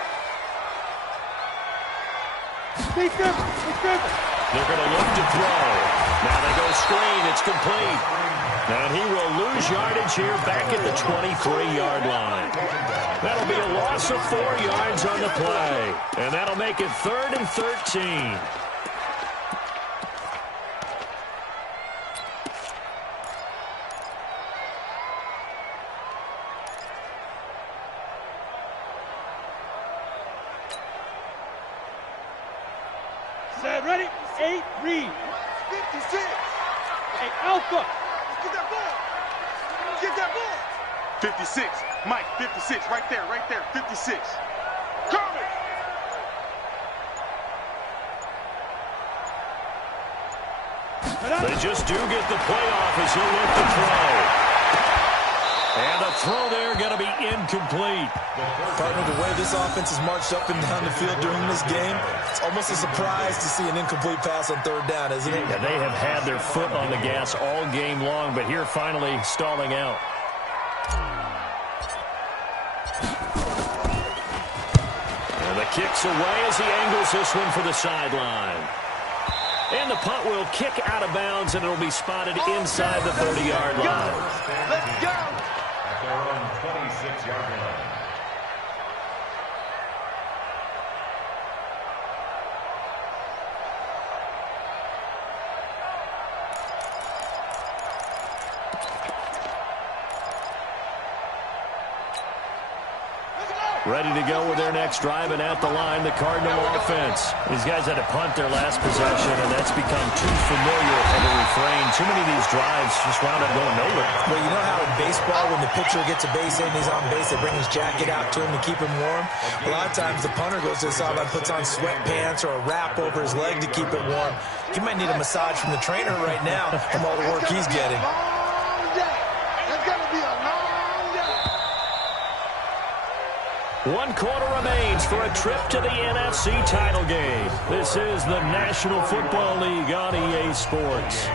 They're going to look to throw. Now they go screen. It's complete. And he will lose yardage here back at the 23-yard line. That'll be a loss of 4 yards on the play. And that'll make it 3rd and 13. Ready? 8, read. 56. Hey, Alpha. Get that ball. Get that ball. 56. Mike, 56. Right there, 56. Coming. They just do get the playoff as he'll look to throw. And the throw there going to be incomplete. Partner, the way this offense has marched up and down the field during this game, it's almost a surprise to see an incomplete pass on 3rd down, isn't it? Yeah, they have had their foot on the gas all game long, but here finally stalling out. And the kick's away as he angles this one for the sideline. And the punt will kick out of bounds, and it'll be spotted inside the 30-yard line. Let's go. At their own 26-yard line. Ready to go with their next drive, and at the line, the Cardinal offense. These guys had to punt their last possession, and that's become too familiar of a refrain. Too many of these drives just wound up going nowhere. Well, you know how in baseball, when the pitcher gets a base hit and he's on base, they bring his jacket out to him to keep him warm? A lot of times the punter goes to the sideline, puts on sweatpants or a wrap over his leg to keep it warm. He might need a massage from the trainer right now from all the work he's getting. It's going to be a long day. 1 quarter remains for a trip to the NFC title game. This is the National Football League on EA Sports.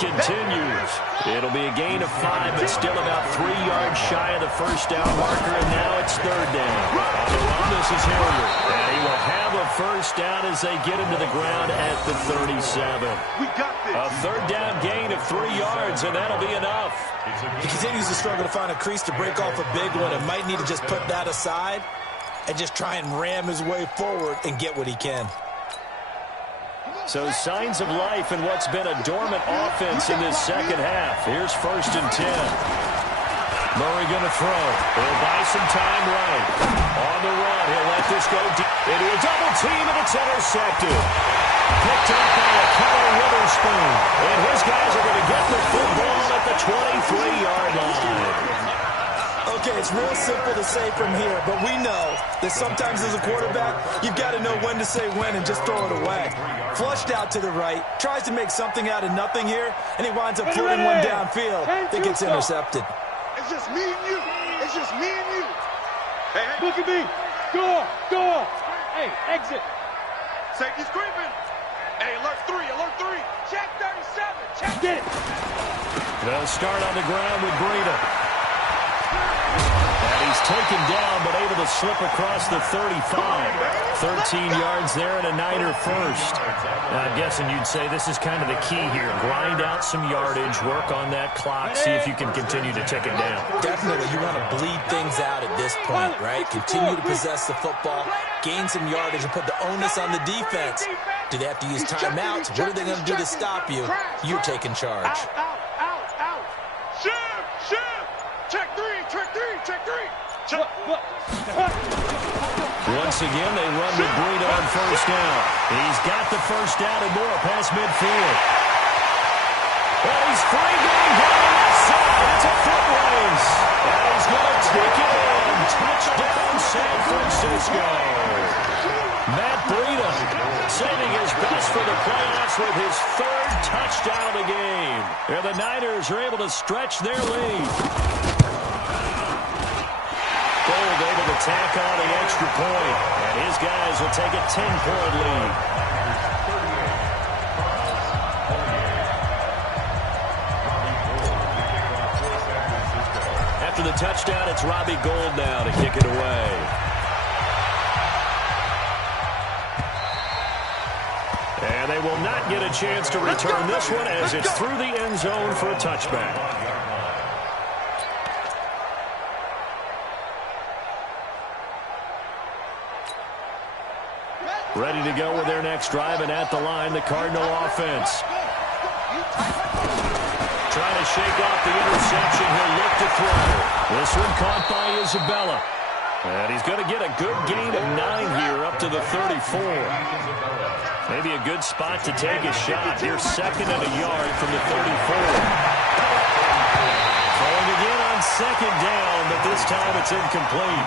Continues. It'll be a gain of 5, but still about 3 yards shy of the first down marker, and now it's third down. On the run, this is Hilliard. And he will have a first down as they get him to the ground at the 37. We got this. A third down gain of 3 yards, and that'll be enough. He continues to struggle to find a crease to break off a big one and might need to just put that aside and just try and ram his way forward and get what he can. So signs of life in what's been a dormant offense in this second half. Here's 1st and 10. Murray going to throw. He'll buy some time right. On the run, he'll let this go deep into a double team, and it's intercepted. Picked up by a Keller Witherspoon. And his guys are going to get the football at the 23-yard line. Okay, it's real simple to say from here, but we know that sometimes as a quarterback, you've got to know when to say when and just throw it away. Flushed out to the right, tries to make something out of nothing here, and he winds up floating one downfield that gets intercepted. It's just me and you. It's just me and you. Hey, look at me. Go, go. Hey, exit. Safety's creeping. Hey, alert 3, alert 3. Check 37. Check. Get it. They'll start on the ground with Breida. And he's taken down, but able to slip across the 35. 13 yards there and a Niner first. Now, I'm guessing you'd say this is kind of the key here. Grind out some yardage, work on that clock, see if you can continue to tick it down. Definitely, you want to bleed things out at this point, right? Continue to possess the football, gain some yardage, and put the onus on the defense. Do they have to use timeouts? What are they going to do to stop you? You're taking charge. Out. Shift. Check 3, check 3, check 3. Check. Once again, they run with Breida on first down. He's got the first down and more past midfield. And he's free going down the left side. It's a foot race. And he's going to take it in. Touchdown, San Francisco. Matt Breida saving his best for the playoffs with his 3rd touchdown of the game. And the Niners are able to stretch their lead. Gold able to tack on the extra point, and his guys will take a 10-point lead. After the touchdown, it's Robbie Gould now to kick it away. And they will not get a chance to return this one as it's through the end zone for a touchback. Ready to go with their next drive, and at the line, the Cardinal offense. Trying to shake off the interception. He'll look to throw. This one caught by Isabella. And he's going to get a good gain of 9 here up to the 34. Maybe a good spot to take a shot. Here's 2nd and a yard from the 34. Throwing again on 2nd down, but this time it's incomplete.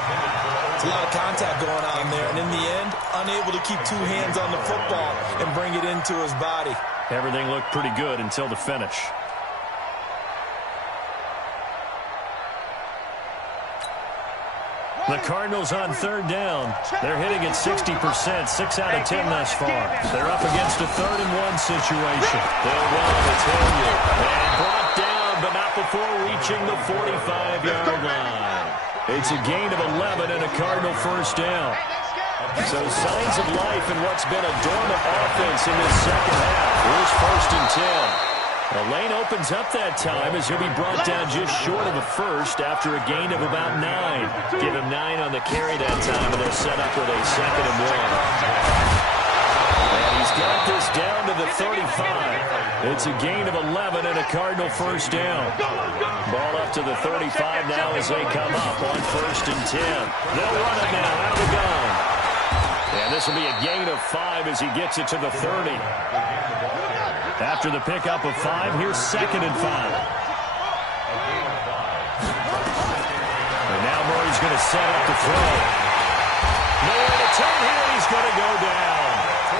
It's a lot of contact going on there, and in the end, unable to keep 2 hands on the football and bring it into his body. Everything looked pretty good until the finish. The Cardinals on 3rd down. They're hitting at 60%, 6 out of 10 thus far. They're up against a 3rd and 1 situation. They'll run, it's Hilliard. And brought down, but not before reaching the 45-yard line. It's a gain of 11 and a Cardinal first down. So signs of life in what's been a dormant offense in this second half. Here's 1st and 10. The lane opens up that time as he'll be brought down just short of a first after a gain of about 9. Give him 9 on the carry that time, and they'll set up with a 2nd and 1. And he's got this down to the 35. It's a gain of 11 and a Cardinal first down. Ball up to the 35 now as they come up on 1st and 10. They'll run it now out of the gun. And this will be a gain of 5 as he gets it to the 30. After the pickup of 5, here's 2nd and 5. And now Murray's going to set up to throw. Nowhere to turn here, he's going to go down.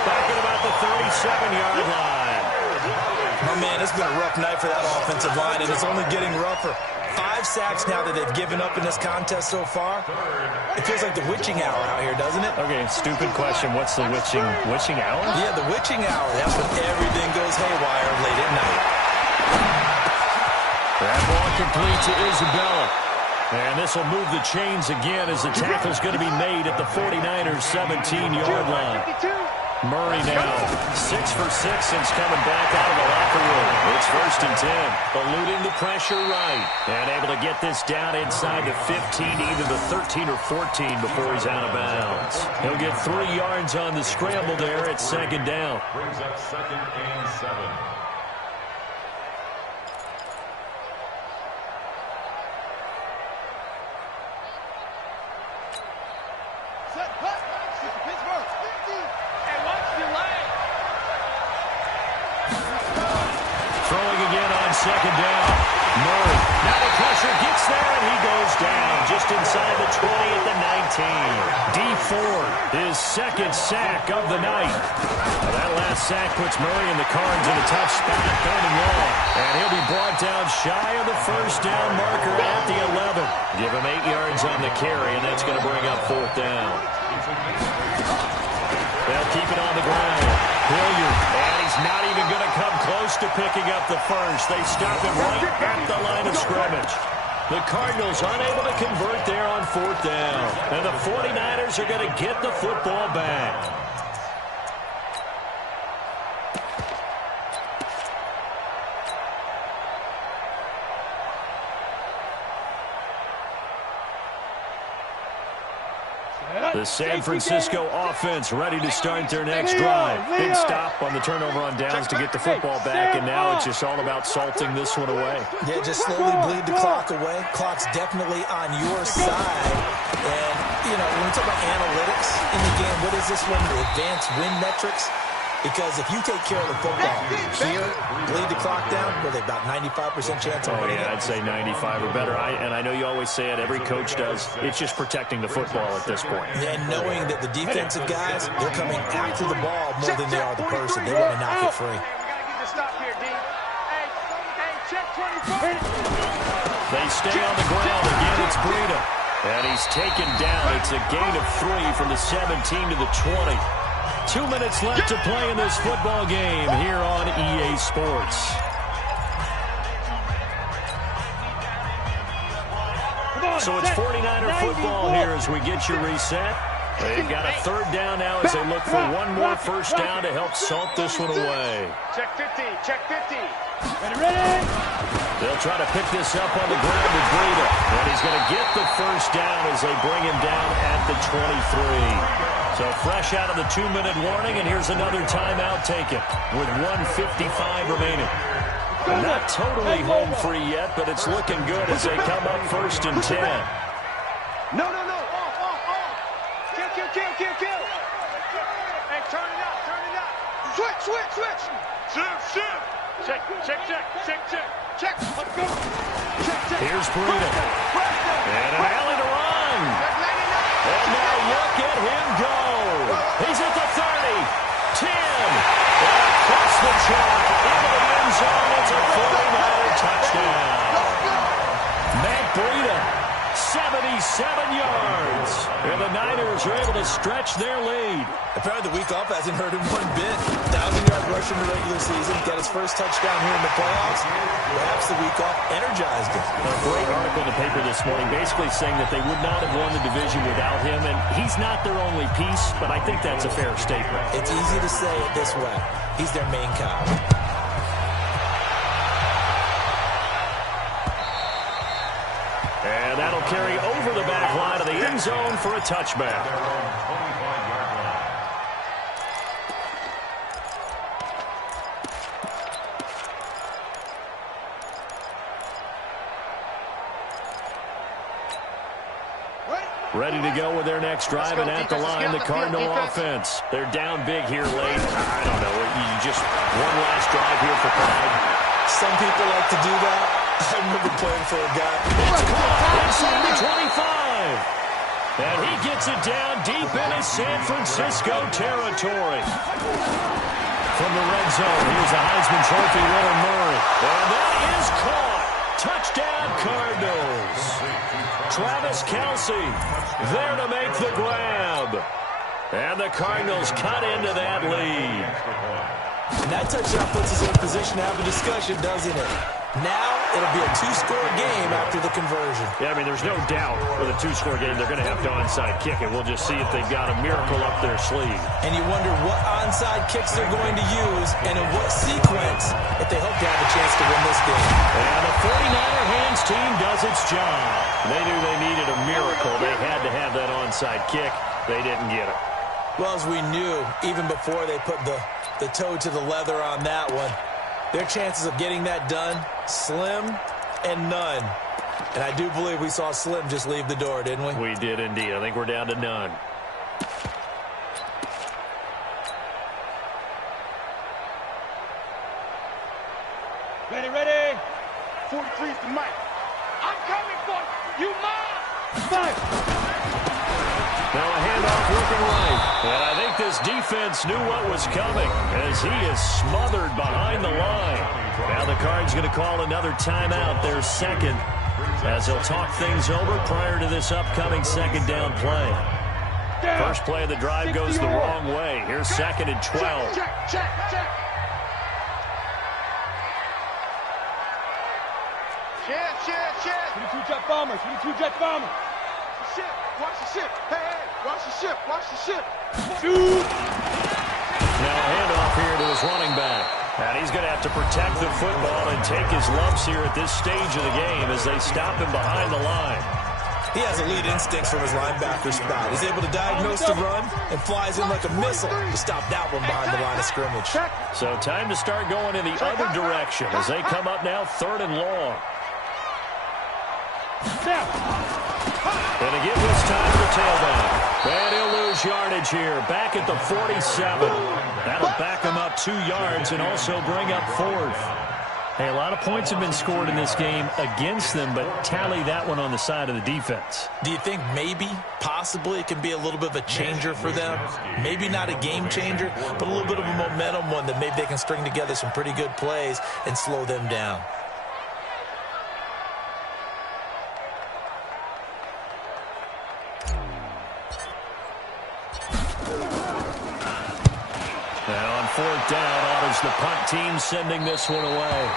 Back at about the 37-yard line. Oh, man, it's been a rough night for that offensive line, and it's only getting rougher. 5 sacks now that they've given up in this contest so far. It feels like the witching hour out here, doesn't it? Okay, stupid question. What's the witching hour? Yeah, the witching hour. That's when everything goes haywire late at night. That ball complete to Isabella. And this will move the chains again as the tackle's going to be made at the 49ers' 17-yard line. Murray now 6 for 6 since coming back out of the locker room. It's 1st and 10. Eluding the pressure right. And able to get this down inside the 15, either the 13 or 14 before he's out of bounds. He'll get 3 yards on the scramble there at 2nd down. Brings up 2nd and 7. Throwing again on 2nd down. Murray. Now the pressure gets there, and he goes down just inside the 20 at the 19. D Ford, his 2nd sack of the night. Now that last sack puts Murray and the Cards in a tough spot, 3rd and long. And he'll be brought down shy of the 1st down marker at the 11. Give him 8 yards on the carry, and that's going to bring up 4th down. They'll keep it on the ground. Hilliard, and he's not even going to come close to picking up the first. They stop him right at the line of scrimmage. The Cardinals unable to convert there on 4th down. And the 49ers are going to get the football back. The San Francisco offense ready to start their next drive. Big stop on the turnover on downs to get the football back, and now it's just all about salting this one away. Yeah, just slowly bleed the clock away. Clock's definitely on your side. And, you know, when we talk about analytics in the game, what is this one? The advanced win metrics? Because if you take care of the football here, bleed the clock down, with about 95% chance of winning. Oh, yeah, I'd say 95 or better. And I know you always say it, every coach does. It's just protecting the football at this point. Yeah, and knowing that the defensive guys, they're coming after the ball more than they are the person. They want to knock it free. We got to get the stop here, D. Hey, check 24. They stay on the ground. Again, it's Breida. And he's taken down. It's a gain of 3 from the 17 to the 20. 2 minutes left to play in this football game here on EA Sports. So it's 49er football here as we get you reset. They've got a 3rd down now as they look for one more first down to help salt this one away. Check 50, check 50. Ready? They'll try to pick this up on the ground with Breida. And he's going to get the first down as they bring him down at the 23. So fresh out of the 2-minute warning, and here's another timeout taken with 1:55 remaining. Not totally home free yet, but it's looking good as they come up 1st and 10. No. Off. Kill. Hey, turn it out. Switch. Check. Let's go. Check. Here's Breida. And an alley to run. And now look at him go. He's at the 30, 10, and across the chalk, into the end zone. It's a 49er touchdown. Matt Breida, 77 yards. And the Niners are able to stretch their lead. Apparently the week off hasn't hurt him one bit. 1,000-yard rush in the regular season. Got his first touchdown here in the playoffs. Perhaps takes the week off, energized him. A great article in the paper this morning basically saying that they would not have won the division without him, and he's not their only piece, but I think that's a fair statement. It's easy to say it this way. He's their main cog. And that'll carry over the back line of the end zone for a touchback. Ready to go with their next drive, and at the line, the Cardinal offense. They're down big here late. I don't know. You just one last drive here for pride. Some people like to do that. I remember playing for a guy. It's caught inside the 25. And he gets it down deep into San Francisco territory. From the red zone, here's a Heisman Trophy winner, Murray. And that is caught. Touchdown, Cardinals. Travis Kelce there to make the grab. And the Cardinals cut into that lead. And that touchdown puts us in a position to have a discussion, doesn't it? Now it'll be a two-score game after the conversion. Yeah, I mean, there's no doubt with a two-score game they're going to have to onside kick it. We'll just see if they've got a miracle up their sleeve. And you wonder what onside kicks they're going to use and in what sequence if they hope to have a chance to win this game. And the 49er hands team does its job. They knew they needed a miracle. They had to have that onside kick. They didn't get it. Well, as we knew, even before they put the toe to the leather on that one, their chances of getting that done, slim and none. And I do believe we saw Slim just leave the door, didn't we? We did indeed. I think we're down to none. Ready, ready. 43 is the mic. I'm coming for you. You mine. Five. Now a handoff looking right. And I think this defense knew what was coming as he is smothered behind the line. Now the Cards going to call another timeout, their second, as they'll talk things over prior to this upcoming second down play. First play of the drive goes the wrong way. Here's second and 12. Check. Check. 22 jet bombers. 22 jet bombers. Watch the ship. Hey, watch the ship. Shoot. Now a handoff here to his running back. And he's going to have to protect the football and take his lumps here at this stage of the game as they stop him behind the line. He has elite instincts from his linebacker spot. He's able to diagnose the run and flies in like a missile to stop that one behind the line of scrimmage. So time to start going in the other direction as they come up now third and long. And again this time to the tailback. And he'll lose yardage here. Back at the 47. That'll back him up 2 yards and also bring up fourth. Hey, a lot of points have been scored in this game against them, but tally that one on the side of the defense. Do you think maybe, possibly, it can be a little bit of a changer for them? Maybe not a game changer, but a little bit of a momentum one that maybe they can string together some pretty good plays and slow them down. Now on fourth down, honors the punt team sending this one away.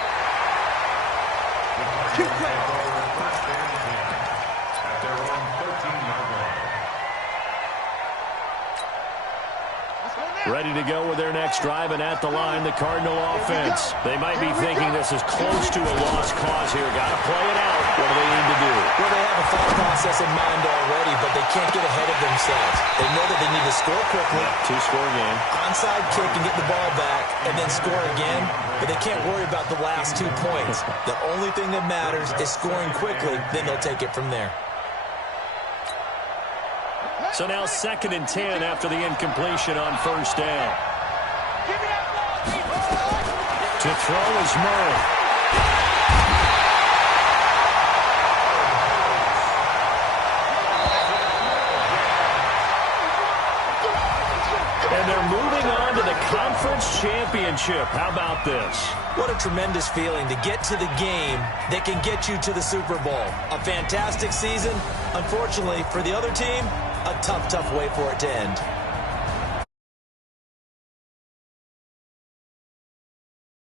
Ready to go with their next drive, and at the line, the Cardinal offense. They might be thinking this is close to a lost cause here. Got to play it out. What do they need to do? Well, they have a thought process in mind already, but they can't get ahead of themselves. They know that they need to score quickly. Two-score game. Onside kick and get the ball back, and then score again. But they can't worry about the last 2 points. The only thing that matters is scoring quickly, then they'll take it from there. So now second and 10 after the incompletion on first down. To throw is Murray. And they're moving on to the conference championship. How about this? What a tremendous feeling to get to the game that can get you to the Super Bowl. A fantastic season. Unfortunately, for the other team, a tough way for it to end.